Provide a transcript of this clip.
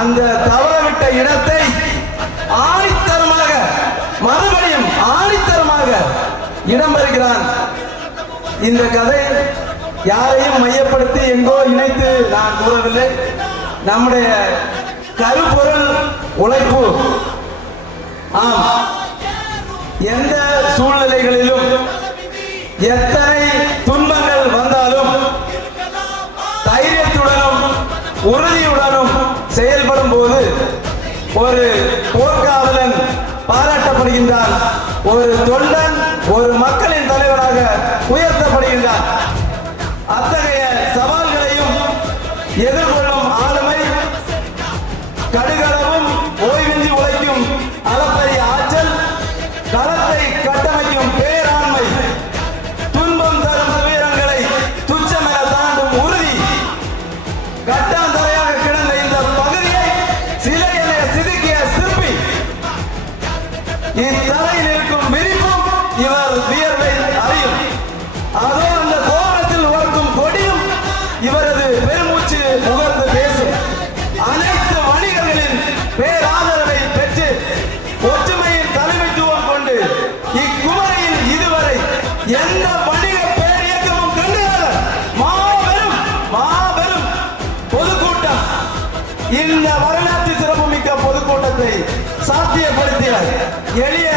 அந்த தவறவிட்ட இடத்தை ஆணித்தரமாக மறுபடியும் ஆணித்தரமாக இடம் பெறுகிறான். இந்த கதை யாரையும் மையப்படுத்தி எங்கோ இணைத்து நான் கூறவில்லை. நம்முடைய கருப்பொருள் உழைப்பு. ஆம், எந்த சூழ்நிலைகளிலும் எத்தனை துன்பங்கள் வந்தாலும் தைரியத்துடனும் உறுதியுடனும் செயல்படும் போது ஒரு போர்க்காவலன் பாராட்டப்படுகின்றான், ஒரு தொண்டன் ஒரு மக்களின் தலைவராக உயர்த்தப்படுகின்றான். அத்தகைய சவால்களையும் எதிர்கொள்ளும் ஆளுமை, கடுகளவும் ஓய்வின்றி உழைக்கும் அளப்பரிய ஆற்றல், களத்தை கட்டமைக்கும் பேராண்மை, துன்பம் தரும் துயரங்களை துச்சமென தாண்டும் உறுதி, கட்டாந்தரையாக கிடந்த இந்த பகுதியை சிலை என சிதுக்கிய சிற்பி, இத்தரையில் இருக்கும் விரிப்பும் இவர் வியர்வை அறியும். அதோ அந்த கோபத்தில் உறக்கும் கொடியும் இவரது பெருமூச்சு முகர்ந்து பேசும். அனைத்து வணிகர்களின் பேராதரவை பெற்று ஒற்றுமையின் தலைமைத்துவம் கொண்டு இக்குமரியில் இதுவரை எந்த வணிக பேர் இயக்கமும் கண்டுகாத மாபெரும் மாபெரும் பொதுக்கூட்டம். இந்த வரலாற்று சிறப்புமிக்க பொதுக்கூட்டத்தை சாத்தியப்படுத்திய எளிய